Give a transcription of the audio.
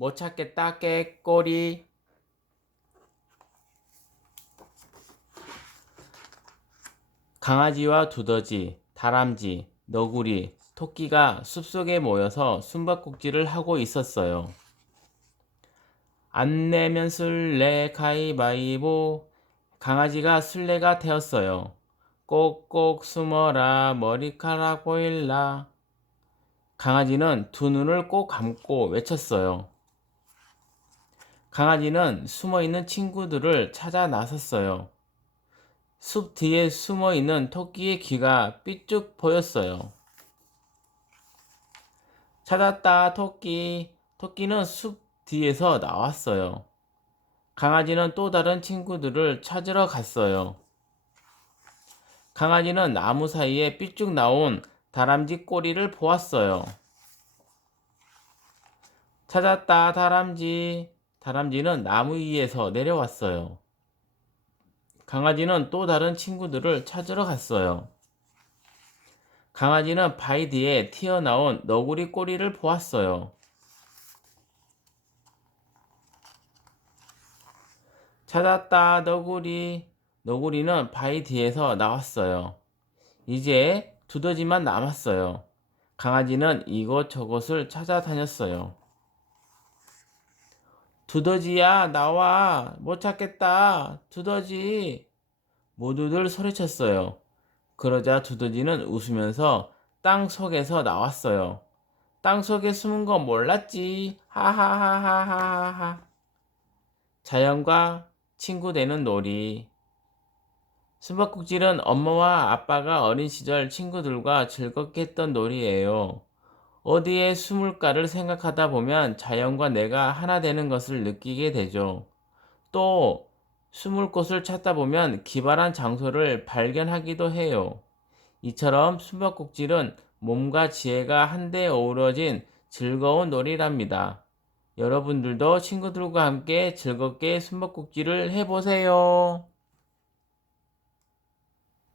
못 찾겠다 깨꼬리 강아지와 두더지, 다람쥐, 너구리, 토끼가 숲속에 모여서 숨바꼭질을 하고 있었어요. 안 내면 술래 가위바위보 강아지가 술래가 되었어요. 꼭꼭 숨어라 머리카락 보일라 강아지는 두 눈을 꼭 감고 외쳤어요. 강아지는 숨어 있는 친구들을 찾아 나섰어요. 숲 뒤에 숨어 있는 토끼의 귀가 삐쭉 보였어요. 찾았다, 토끼. 토끼는 숲 뒤에서 나왔어요. 강아지는 또 다른 친구들을 찾으러 갔어요. 강아지는 나무 사이에 삐쭉 나온 다람쥐 꼬리를 보았어요. 찾았다, 다람쥐. 다람쥐는 나무 위에서 내려왔어요. 강아지는 또 다른 친구들을 찾으러 갔어요. 강아지는 바위 뒤에 튀어나온 너구리 꼬리를 보았어요. 찾았다, 너구리. 너구리는 바위 뒤에서 나왔어요. 이제 두더지만 남았어요. 강아지는 이곳저곳을 찾아다녔어요. 두더지야, 나와. 못 찾겠다. 두더지. 모두들 소리쳤어요. 그러자 두더지는 웃으면서 땅 속에서 나왔어요. 땅 속에 숨은 거 몰랐지. 하하하하하하. 자연과 친구 되는 놀이. 숨바꼭질은 엄마와 아빠가 어린 시절 친구들과 즐겁게 했던 놀이예요. 어디에 숨을까를 생각하다 보면 자연과 내가 하나 되는 것을 느끼게 되죠. 또 숨을 곳을 찾다 보면 기발한 장소를 발견하기도 해요. 이처럼 숨바꼭질은 몸과 지혜가 한데 어우러진 즐거운 놀이랍니다. 여러분들도 친구들과 함께 즐겁게 숨바꼭질을 해보세요.